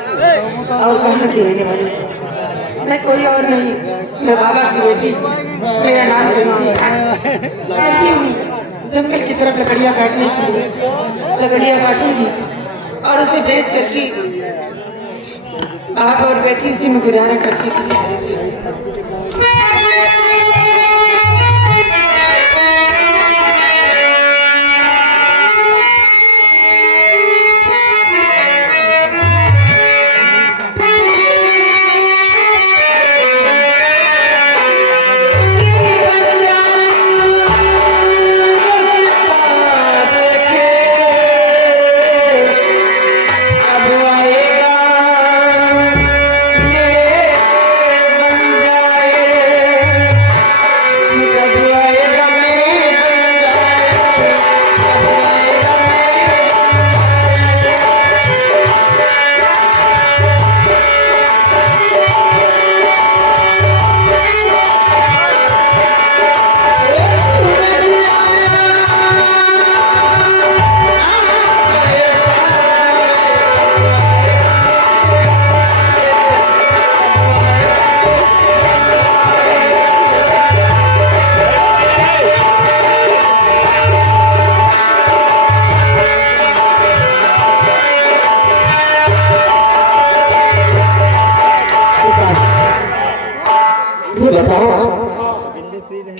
और कहाँ की रहने वाली? मैं कोई और नहीं, मैं बाबा की बेटी। मेरा नाम तुलसी है। चलती हूँ जंगल की तरफ लकड़ियाँ काटने के लिए। लकड़ियाँ काटूंगी और उसे बेच करके आप और बेटी उसी में गुजारा करती किसी तरह से।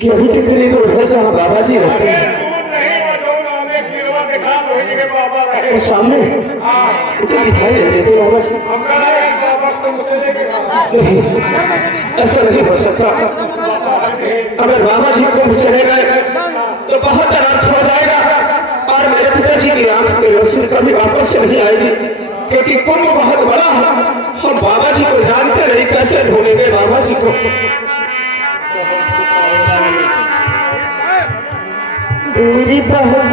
कि अभी कितनी दूर है जहाँ बाबा जी रहते हैं? और सामने कितने दिखाई दे रहे थे बाबा जी? नहीं, ऐसा नहीं हो सकता। अगर बाबा जी कुंभ चले गए तो बहुत अनर्थ हो जाएगा और मेरे पिताजी की आंख में रोशनी कभी वापस से नहीं आएगी, क्योंकि कुंभ बहुत बड़ा है। हम बाबा जी को जानते नहीं, कैसे भूलेंगे बाबा जी को? दूरी बहुत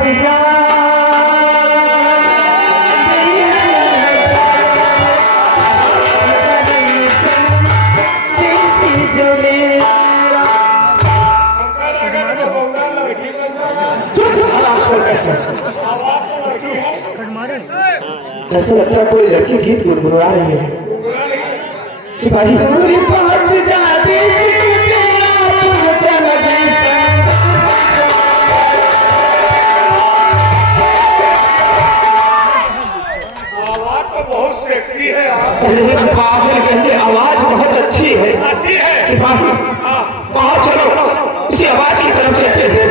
ऐसा लगता है कोई लड़की गीत गुनगुना रही है। सिपाही आवाज बहुत अच्छी है। सिपाही वहाँ चलो, इसी आवाज की तरफ चलते हैं।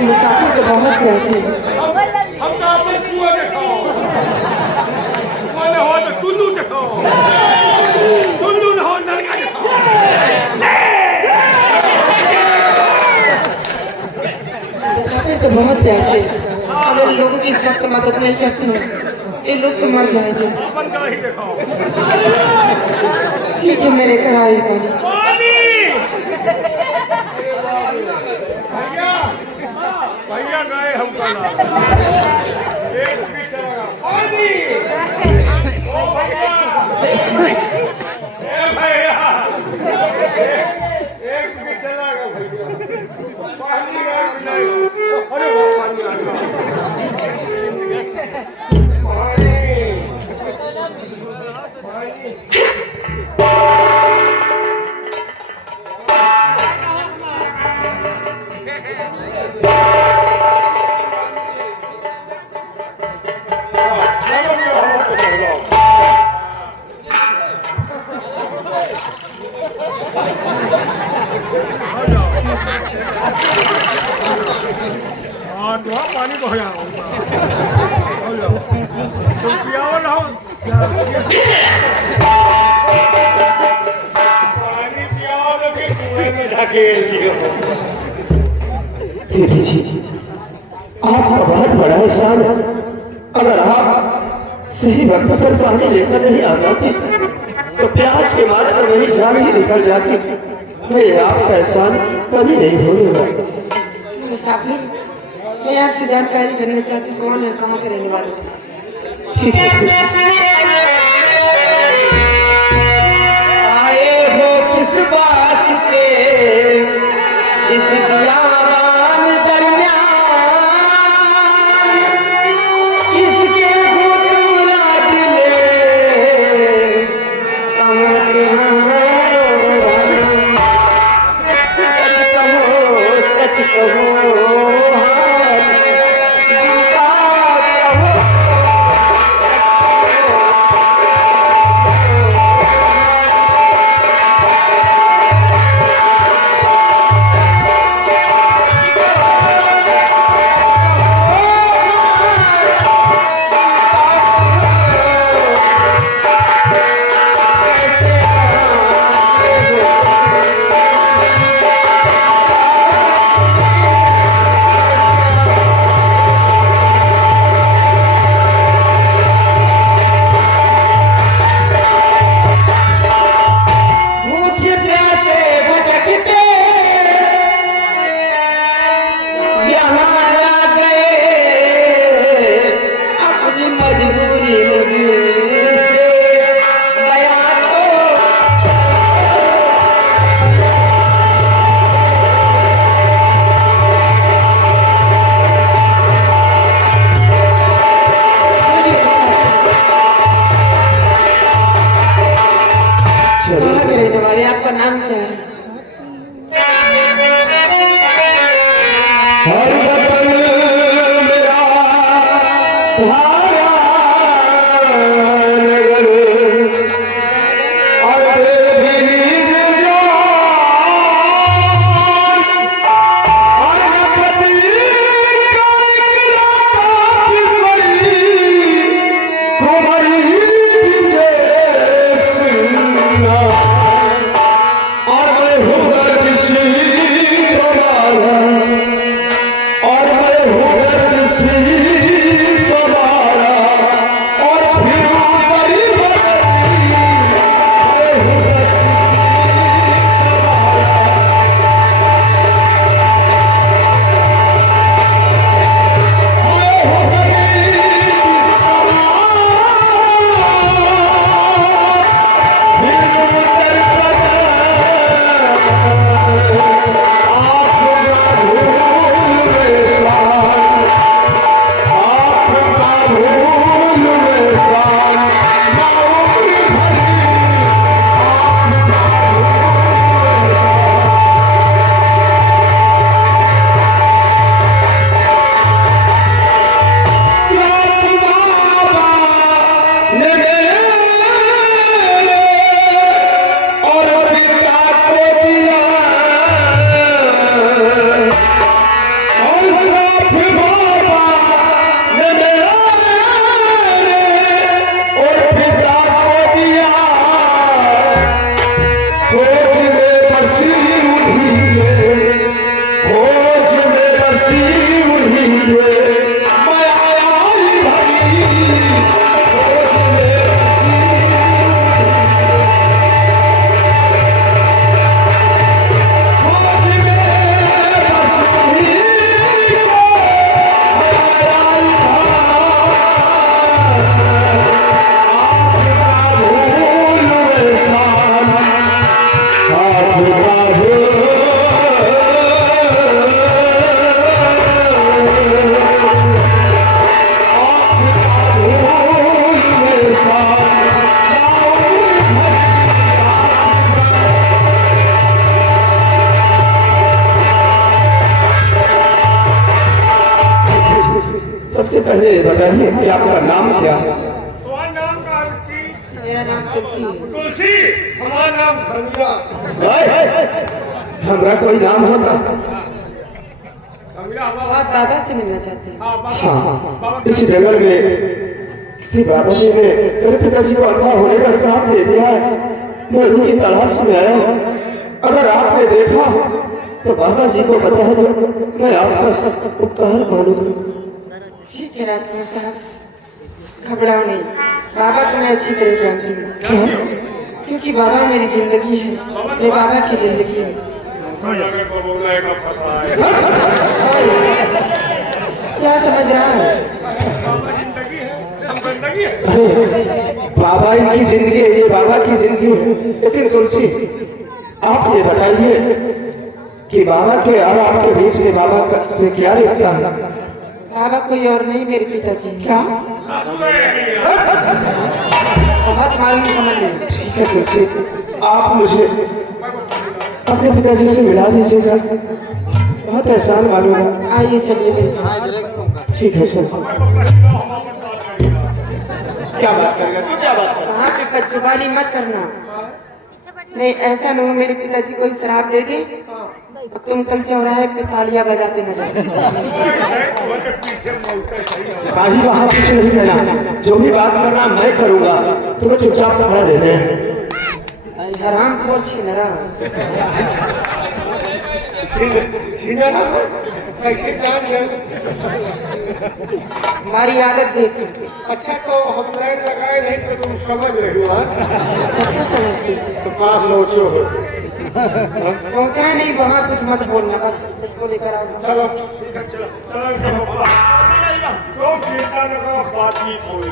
मुसाफिर तो बहुत प्यासे हैं। हम का अपन कुआं दिखाओ, कुआं हो तो टुल्लू दिखाओ, टुल्लू न हो नलका दिखाओ। मुसाफिर तो बहुत प्यासे हैं। अगर लोगों की इस वक्त मदद नहीं करती हूँ, ये लोग तो मर जाएंगे। अपन का ही दिखाओ। ठीक है, मेरे कढ़ाई पानी। भैया गए हमको ना एक भी चलेगा पानी। ओ भैया ए भैया एक भी चलेगा भैया पानी नहीं। अरे वो पानी आ गया। हाँ तो हाँ पानी को हो जाओ तुम पियाओ ना पानी पियाओ तो फिर कुएं में ढकेल दियो दीदी जी आपका बहुत बड़ा एहसान है। अगर आप सही वक्त पर पानी लेकर नहीं आ जाते तो प्यास के मारे तो मेरी जान ही निकल जाती। मैं आपका एहसान कभी नहीं भूलूंगा। मुसाफिर मैं आपसे जानकारी करना चाहती हूँ कौन है, कहाँ के रहने वाले हैं? ठीक है आए हो किस वास्ते इस बियाबान दरमियान, किसके होठ लाड ले कमर सच कहो जिनका कहो पहले बताइए कि आपका नाम क्या है? तुम्हारा नाम का रुचि? मेरा नाम तुलसी है। तुलसी। हमारा नाम धनिया। हमारा कोई नाम होता? धनिया आप हमारा। बाबा से मिलना चाहते हैं? हाँ बाबा। हाँ, बाबा इस जंगल में श्री बाबा जी ने मेरे पिताजी को अंधा होने का श्राप दे दिया है। मैं उनकी तलाश में आया हूँ। अगर आपने देखा तो बाबा जी को बता दो, मैं आपका सब उपकार मानूंगा। ठीक है राजकुमार साहब, घबराओ नहीं। बाबा को मैं अच्छी तरह जानती हूँ, क्योंकि बाबा मेरी जिंदगी है, ये बाबा की जिंदगी है। लगे को बोलने का फंसा है। क्या समझ रहा है? बाबा जिंदगी है, हम जिंदगी है। अरे बाबा इनकी जिंदगी है, ये बाबा की जिंदगी है। लेकिन तुलसी, आप ये बताइए कि बाबा के और आपके बीच में बाबा से क्या रिश्ता है? बाबा कोई और नहीं, मेरे पिताजी। क्या? ससुर है। बहुत मालूम समझ नहीं। ठीक है तुलसी, आप मुझे अपने पिताजी से मिला दीजिएगा, बहुत एहसान मालूंगा। आइए चलिए मेरे साथ। ठीक है चलो। क्या बात करेगा तू? क्या बात कर? वहाँ पे बदजुबानी मत करना। नहीं, ऐसा नहीं हो मेरे पिताजी कोई शराब दे दे और तुम कल चौराहे पे तालियां बजाते नजर। पीछे मोड़ते सही है। काही वहाँ कुछ नहीं कहना, जो भी बात करना मैं करूंगा, तुम्हें चुपचाप खड़ा रहना है। हराम खोर छीन रहा। छीना ना कैसे जान गए? हमारी आदत देख के अच्छा तो हम लाइन लगाए नहीं तो तुम समझ रही हो। हाँ? कैसे समझती? तो पास सोचो हो। सोचना नहीं, वहाँ कुछ मत बोलना, बस इसको लेकर आओ। चलो ठीक है, चलो चलो तो चिंता न करो, बातचीत होगी।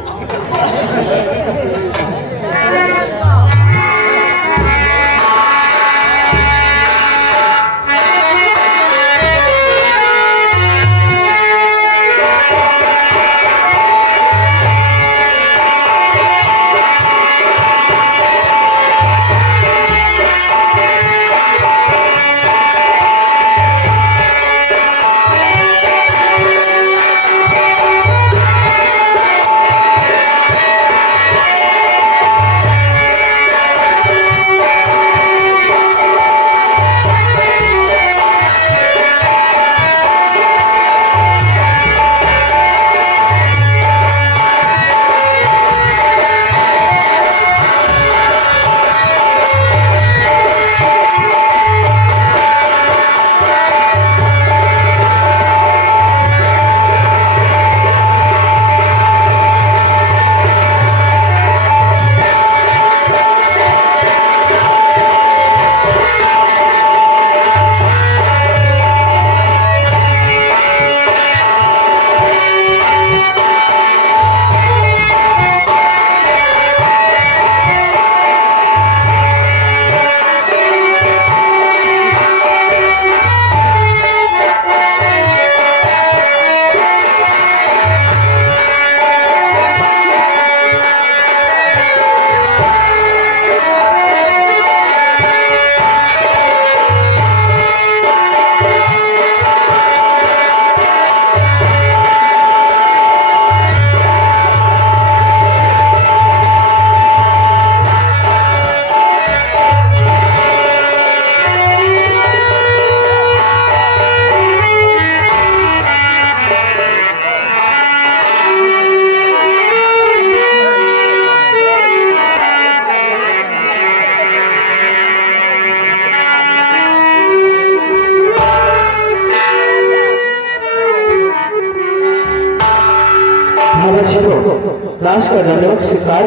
दास का धन्यवाद स्वीकार।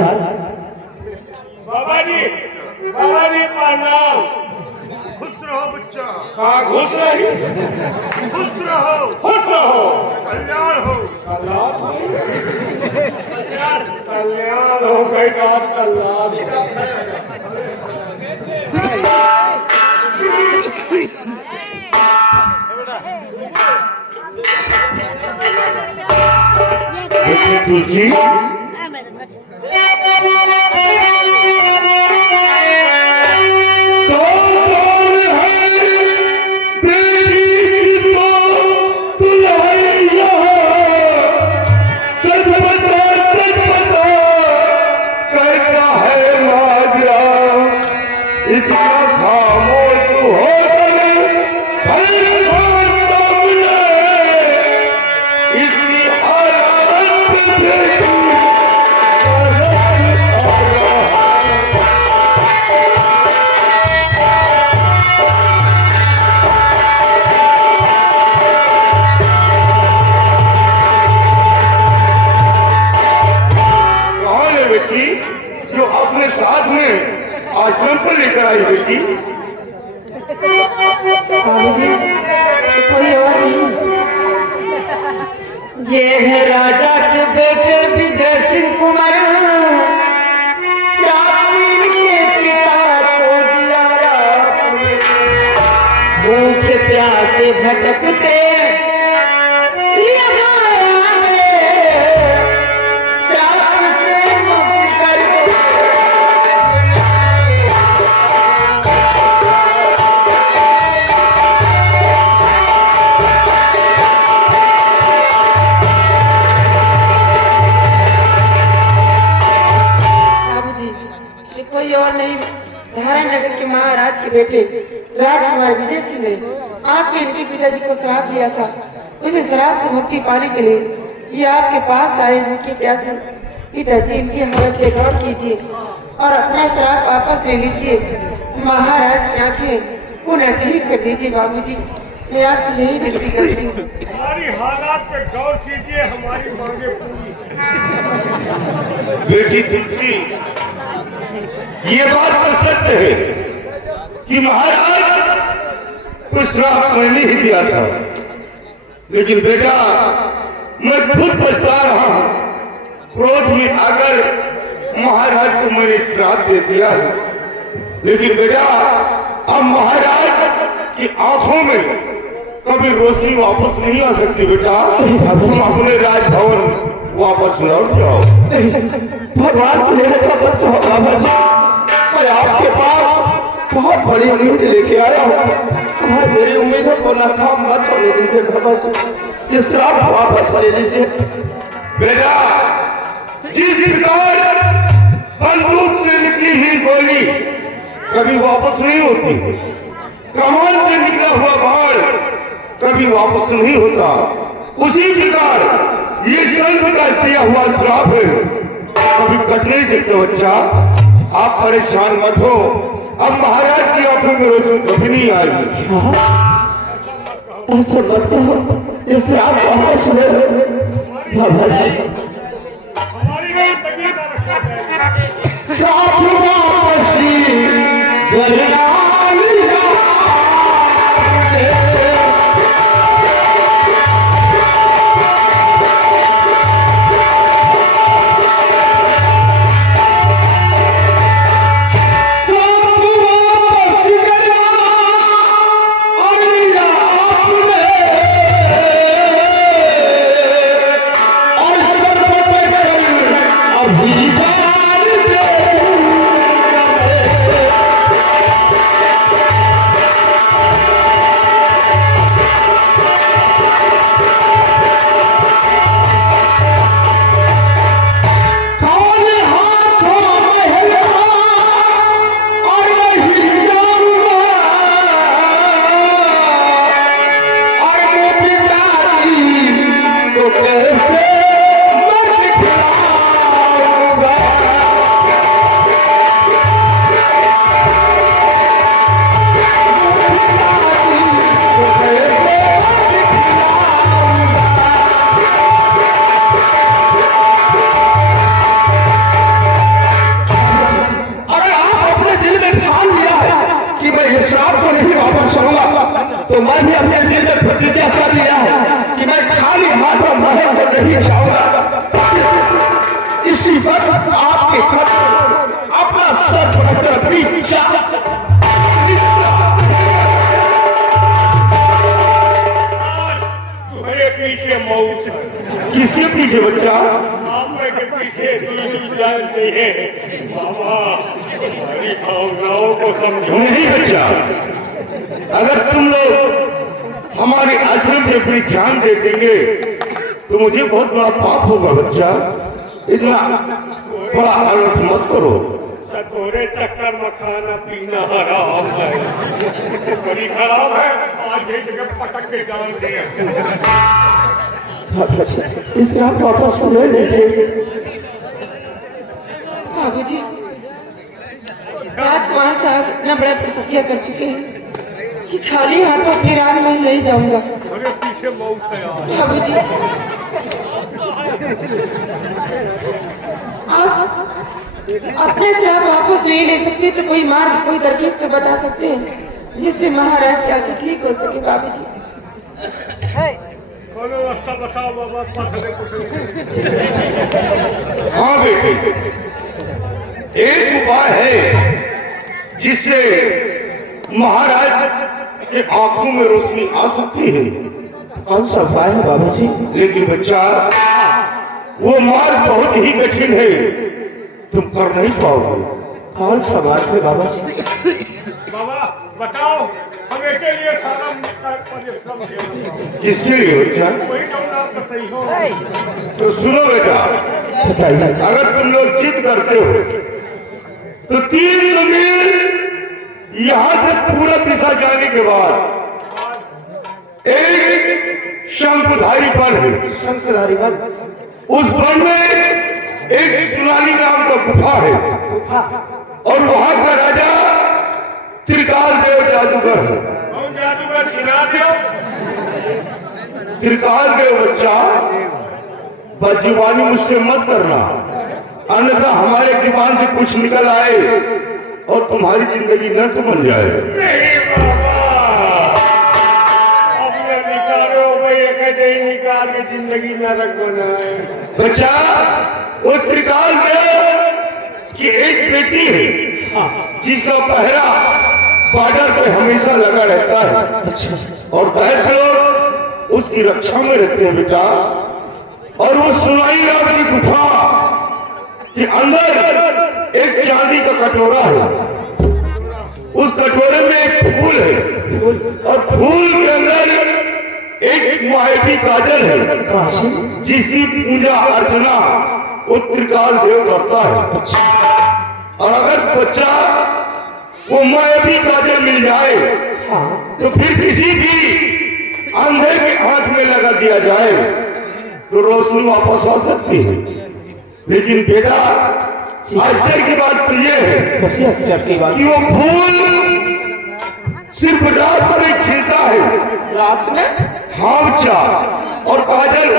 बाबा जी प्रणाम। खुश रहो बच्चा। कहाँ खुश रही? खुश रहो, खुश रहो, कल्याण हो, कल्याण हो गई बात, कल्याण। तुलसी जितना खामोश हो गए हर खान सामने इसकी हालत देखी बेटी जो अपने साथ में आश्रम पर लेकर आई बेटी। बाबूजी कोई और नहीं, ये है राजा के बेटे विजय सिंह कुमार, श्राप इनके पिता को दिया आपने। भूखे प्यासे भटकते धारण नगर के महाराज के बेटे राजकुमार विजय सिंह ने आपके इनके पिताजी को श्राप दिया था। उसे श्राप से मुक्ति पाने के लिए ये आपके पास आए भूखे प्यासे। पिताजी इनकी हालत पे गौर कीजिए और अपना श्राप वापस ले लीजिए। महाराज की आंखें पुनः ठीक कर दीजिए। बाबूजी मैं आपसे यही विनती करती हूँ, हमारी हालात पे गौर कीजिए, हमारी मांगे पूरी। बेटी तुलसी ये बात तो सत्य है कि महाराज को श्राप मैंने ही दिया था, लेकिन बेटा मैं खुद पछता रहा हूं। क्रोध में आकर महाराज को मैंने श्राप दे दिया है, लेकिन बेटा अब महाराज की आंखों में कभी रोशनी वापस नहीं आ सकती। बेटा तुम अपने राजभवन वापस लौट जाओ। भगवान मेरे शपथ को वापस मैं आपके पास बहुत बड़ी उम्मीद लेके आया हूँ और मेरी उम्मीदों को नाकाम मत होने दीजिए। भगवान ये श्राप वापस ले लीजिए। बेटा जिस प्रकार बंदूक से निकली हुई गोली कभी वापस नहीं होती, कमान से निकला हुआ बाण कभी वापस नहीं होता, उसी प्रकार ये जन्म का दिया हुआ श्राप है, कभी कट नहीं सकते। बच्चा आप परेशान मत हो, अब महाराज की आंखों में रोशनी कभी नहीं आएगी। ऐसा मत कहो, ये श्राप वापस ले श्राप वापस तो मैं भी अपने दिल में प्रतिज्ञा कर लिया है कि मैं खाली हाथ और महल को नहीं जाऊंगा। इसी वक्त आपके घर अपना सर पकड़ पीछा तुम्हारे पीछे मौत, किसके पीछे बच्चा? आपके के पीछे दुनिया जानते हैं। बाबा हमारी भावनाओं को समझो। नहीं बच्चा, अगर तुम लोग हमारे आश्रम पे अपनी ध्यान दे देंगे तो मुझे बहुत बड़ा पाप होगा। बच्चा इतना बड़ा अनर्थ मत करो। सत्य तोरे चक्कर में खाना पीना हराम है, बड़ी खराब है। आज ये जगह पटक के जान दिया। इस रात वापस ले लीजिए। बाबू जी, राजकुमार साहब इतना बड़ा प्रतिज्ञा कर चुके हैं कि खाली हाथों अपनी रात में नहीं जाऊंगा। अरे पीछे मौत है यार। बाबू जी, आप अपने से आप वापस नहीं ले सकते तो कोई मार्ग, कोई तरकीब तो बता सकते हैं जिससे महाराज की आंखें ठीक हो सके। बाबू जी, कोनो रास्ता बताओ बाबा, पथरे कुछ। हाँ बेटे, एक उपाय है जिससे महाराज के आंखों में रोशनी आ सकती है। कौन सा उपाय है बाबू जी? लेकिन बच्चा, वो मार्ग बहुत ही कठिन है, तुम कर नहीं पाओगे। कौन सा मार्ग है बाबा जी? बाबा बताओ, हम इसके लिए सारा परिश्रम किया। किसके लिए बच्चा? वही जो आप बताइए। तो सुनो बेटा, बताइए। अगर तुम लोग जिद करते हो तो 3 मील यहाँ से पूरा दिशा जाने के बाद एक शंखधारी वन है। शंखधारी वन, उस वन में एक सुनाली नाम का गुफा है और वहां का राजा त्रिकाल देव जादूगर है। हम जादूगर सिखा दो। त्रिकाल देव बच्चा, बदजुबानी मुझसे मत करना, अन्यथा हमारे जुबान से कुछ निकल आए और तुम्हारी जिंदगी नर्क बन जाए। नहीं बाबा, अपने निकालो भाई, कहीं निकाल के जिंदगी नरक बनाए। बच्चा, वो त्रिकाल देव की एक बेटी है जिसका पहरा बॉर्डर पे हमेशा लगा रहता है और दैत्य लोग उसकी रक्षा में रहते हैं बेटा। और वो सुनाई नाम की गुफा के अंदर एक चांदी का कटोरा है। उस कटोरे में एक फूल है और फूल के अंदर एक मायावी काजल है जिसकी पूजा अर्चना वो त्रिकाल देव करता है। और अगर बच्चा वो मायावी काजल मिल जाए तो फिर किसी भी अंधे के हाथ में लगा दिया जाए तो रोशनी वापस आ सकती है। लेकिन बेटा, आश्चर्य की बात तो ये है कि वो फूल सिर्फ रात में खिलता है। रात में? हाँ बच्चा, और काजल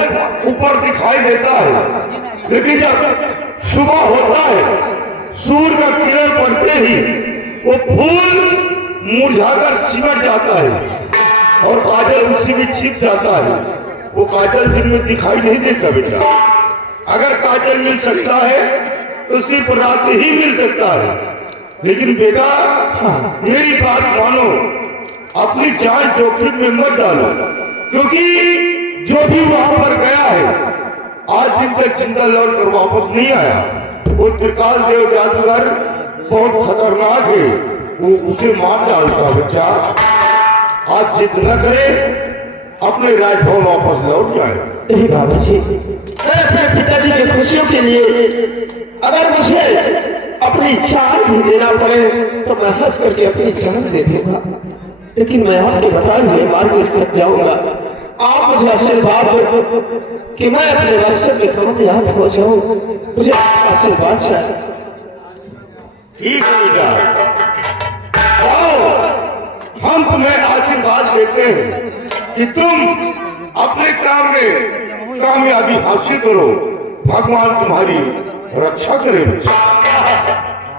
ऊपर दिखाई देता है, लेकिन जब सुबह होता है, सूर्य का किरण पड़ते ही वो फूल मुरझाकर सिमट जाता है और काजल उसी में छिप जाता है। वो काजल दिन में दिखाई नहीं देता बेटा। अगर काजल मिल सकता है तो सिर्फ रात ही मिल सकता है। लेकिन बेटा, मेरी बात मानो, अपनी जान जोखिम में मत डालो, क्योंकि जो भी वहां पर गया है आज दिन तक जिंदा लौट कर वापस नहीं आया। वो त्रिकाल देव जादूगर बहुत खतरनाक है, वो उसे मार डालता। बच्चा, आज जिद न करे, अपने राजभवन वापस लौट जाए। नहीं बाबा जी, मैं अपने पिताजी की खुशियों के लिए अगर मुझे अपनी जान भी देना पड़े तो मैं हंस करके अपनी जान दे दूंगा, लेकिन मैं आपके बताए हुए मार्ग पर जाऊंगा। आप मुझे आशीर्वाद दो कि मैं अपने रास्ते में कामयाब हो जाऊं। मुझे आपका आशीर्वाद चाहिए। ठीक है बेटा, आओ, हम तुम्हें आशीर्वाद देते हैं कि तुम अपने काम में कामयाबी हासिल करो। भगवान तुम्हारी रक्षा करे।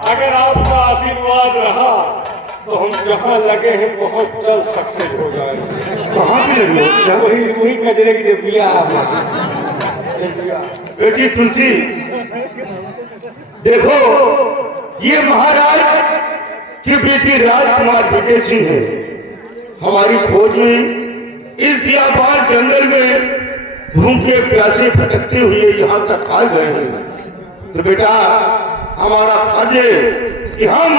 अगर आपका आशीर्वाद रहा तो हम जहाँ लगे हैं बहुत जल्द सक्सेस हो जाए। कहाँ भी लगी हो? वही कजरे की डिबिया। बेटी तुलसी, देखो, ये महाराज की बेटी राजकुमार विजय सिंह है। हमारी खोज में इस बियाबान जंगल में भूखे प्यासे भटकते हुए यहाँ तक आ गए हैं। तो बेटा, हमारा फर्ज है कि हम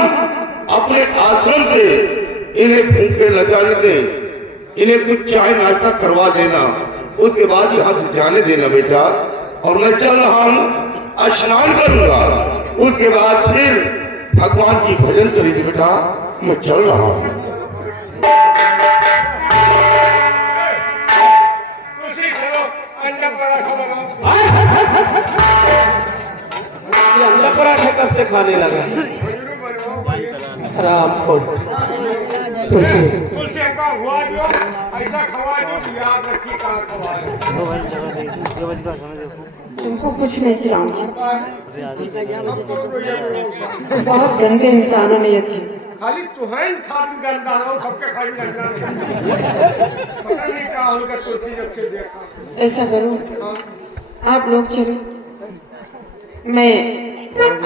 अपने आश्रम से इन्हें भूखे न जाने दें, इन्हें कुछ चाय नाश्ता करवा देना, उसके बाद यहाँ से जाने देना बेटा। और मैं चल रहा हूँ, स्नान करूंगा, उसके बाद फिर भगवान की भजन करीजिए बेटा, मैं चल रहा हूँ। कुर्सी करो, अंडा पराठा बनाओ। ये अंडा पराठा कब से खाने लगा? राम खोल तुलसी कुर्सी का हुआ जो ऐसा खवा जो याद रखी कहाँ खवा लो। तुमको कुछ नहीं खिलाऊंगी। बहुत गंदे इंसानों ने ये की। खाली तुहैन खातिर गंदा हो, सबके खाली गंदा नहीं। पता नहीं क्या होगा तुलसी जब से देखा। ऐसा करो, आप लोग चलो, मैं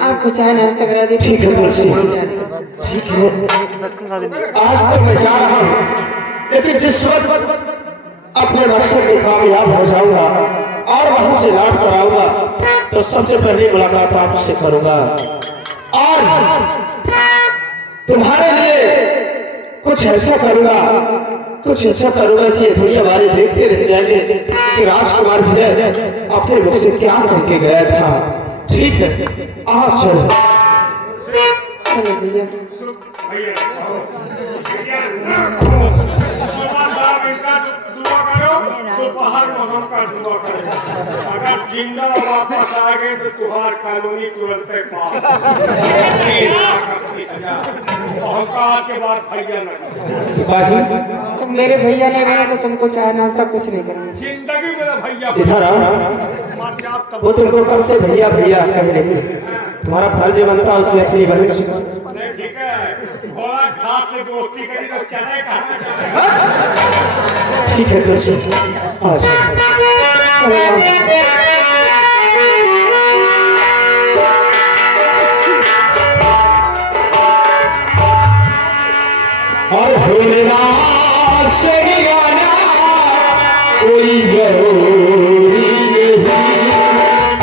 आपको चाय नाश्ता करा देती हूँ। ठीक है तुलसी, ठीक है। आज तो मैं जा रहा हूँ, लेकिन जिस वक्त अपने मकसद में कामयाब हो जाऊंगा और वहां से लौट कर आऊंगा तो सबसे पहली मुलाकात आपसे करूंगा और तुम्हारे लिए कुछ ऐसा करूंगा कि ये दुनिया वाले देखते रह जाएंगे कि राजकुमार विजय अपने मुख से क्या कह के गया था। ठीक है, आप चलो। चलो भैया। भैया दुआ करो, दोपहर में हम का दुआ करो। अगर जिंदा वापस आ गए तो तुम्हार कानूनी तुरंत पास। अहंकार के बाद भैया नहीं। सिपाही, तुम मेरे भैया नहीं बने तो तुमको चाय नाश्ता कुछ नहीं करूंगी। जिंदगी मेरा भैया इधर आओ। वो तुमको कब से भैया भैया कह रहे, तुम्हारा फर्ज बनता है उससे अपनी बहन से। नहीं ठीक है, घोड़ा घास से दोस्ती करी तो चले कहाँ? ठीक है तुलसी, आज और भोलेना से गाना कोई गौरी नहीं,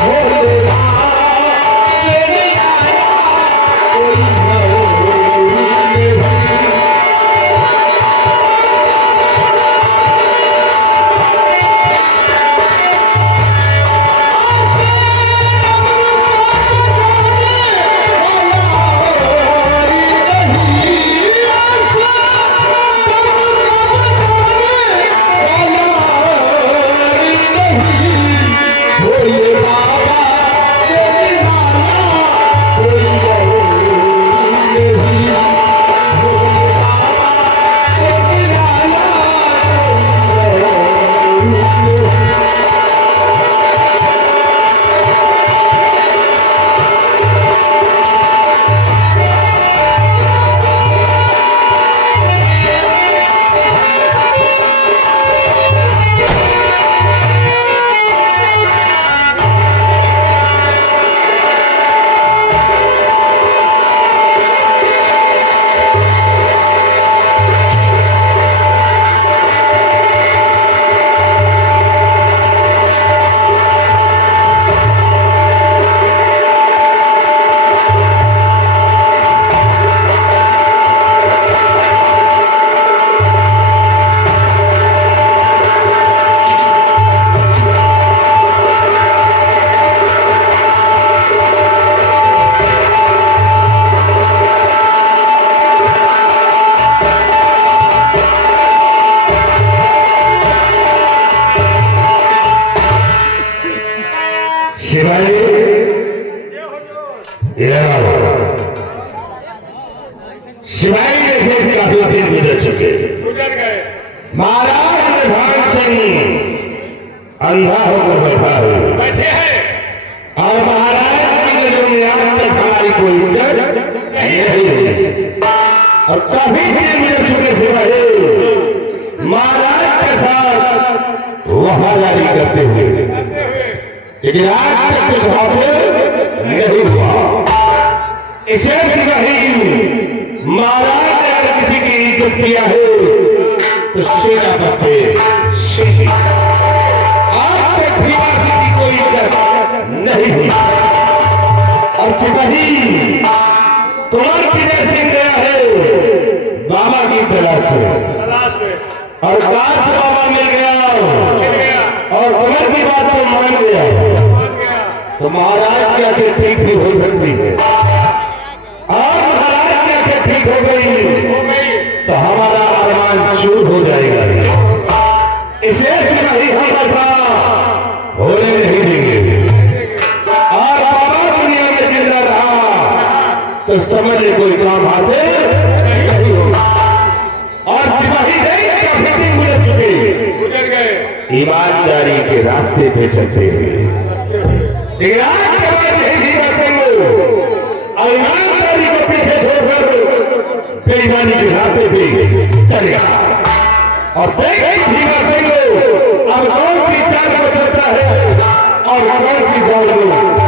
भोलेना से गाना कोई गौरी नहीं। शिवाजी शिवाजी देखे काफी दिन गुजर चुके, गुजर गए। महाराज भाग सिंह अंधा होकर बैठा है बैठे हैं और महाराज की नजरों में आज तक हमारी कोई इज्जत नहीं हुई और काफी दिन गुजर चुके शिवाजी महाराज के साथ वफादारी करते हुए, लेकिन आज तक कुछ हासिल नहीं हुआ। इसे सिपाही महाराज ने अगर किसी की इज्जत किया है तो सेना बसे शहीद। आज तक भीमाजी की कोई इज्जत नहीं हुई और सिपाही कौन विजय सिंह गया है बाबा की तलाश में तलाश में और कार से बाबा मिल गया मिल गया, और उमर की बात को मान गया मान गया। तो महाराज की आगे ठीक भी हो सकती है। और तो हमारा अरमान चूर हो जाएगा। इसे सिपाही हम ऐसा होने नहीं देंगे। और बाबा दुनिया में जिंदा रहा तो समझ ले कोई काम हासिल नहीं होगा। और सिपाही नहीं गुजर चुके, गुजर गए, ईमानदारी के रास्ते पे चलते हुए लेकिन आज के बाद नहीं भीमा सिंह और ईमानदारी को पीछे छोड़कर बेईमानी के रास्ते पे चलेगा। और देखिए भीमा सिंह अब कौन सी चाल को चलता है और कौन सी चाल को